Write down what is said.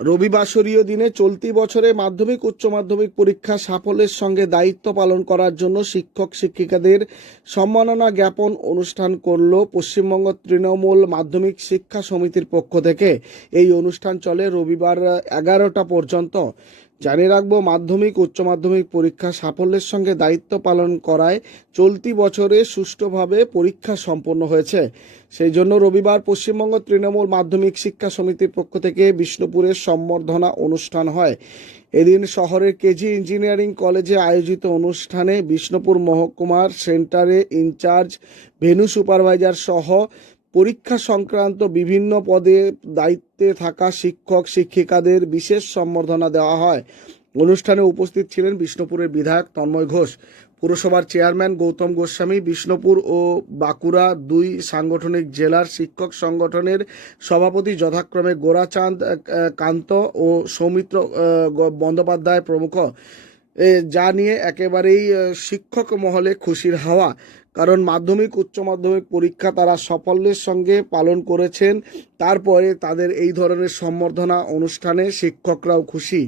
রবিবাসরীয় দিনে চলতি বছরে মাধ্যমিক, উচ্চ মাধ্যমিক পরীক্ষা সাফল্যের সঙ্গে দায়িত্ব পালন করার জন্য শিক্ষক, শিক্ষিকাদের সম্মাননা জ্ঞাপন অনুষ্ঠান করল পশ্চিমবঙ্গ তৃণমূল মাধ্যমিক শিক্ষা সমিতির পক্ষ থেকে। এই অনুষ্ঠান চলে রবিবার এগারোটা পর্যন্ত। জানিয়ে রাখব, মাধ্যমিক, উচ্চ মাধ্যমিক পরীক্ষা সাফল্যের সঙ্গে দায়িত্ব পালন করায় চলতি বছরে সুষ্ঠুভাবে পরীক্ষা সম্পন্ন হয়েছে। সেই জন্য রবিবার পশ্চিমবঙ্গ তৃণমূল মাধ্যমিক শিক্ষা সমিতির পক্ষ থেকে বিষ্ণুপুরের সম্বর্ধনা অনুষ্ঠান হয়। এদিন শহরের কেজি ইঞ্জিনিয়ারিং কলেজে আয়োজিত অনুষ্ঠানে বিষ্ণুপুর মহকুমার সেন্টারে ইনচার্জ ভেনু সুপারভাইজার সহ পরীক্ষা সংক্রান্ত বিভিন্ন পদে দায়িত্বে থাকা শিক্ষক, শিক্ষিকাদের বিশেষ সম্বর্ধনা দেওয়া হয়। অনুষ্ঠানে উপস্থিত ছিলেন বিষ্ণুপুরের বিধায়ক তন্ময় ঘোষ, পুরসভার চেয়ারম্যান গৌতম গোস্বামী, বিষ্ণুপুর ও বাঁকুড়া দুই সাংগঠনিক জেলার শিক্ষক সংগঠনের সভাপতি যথাক্রমে গোরাচাঁদ কান্ত ও সৌমিত্র বন্দ্যোপাধ্যায় প্রমুখ। যা নিয়ে একেবারেই শিক্ষক মহলে খুশির হাওয়া। কারণ মাধ্যমিক, উচ্চ মাধ্যমিক পরীক্ষা তারা সাফল্যের সঙ্গে পালন করেছেন। তারপরে তাদের এই ধরনের সম্বর্ধনা অনুষ্ঠানে শিক্ষকরাও খুশি।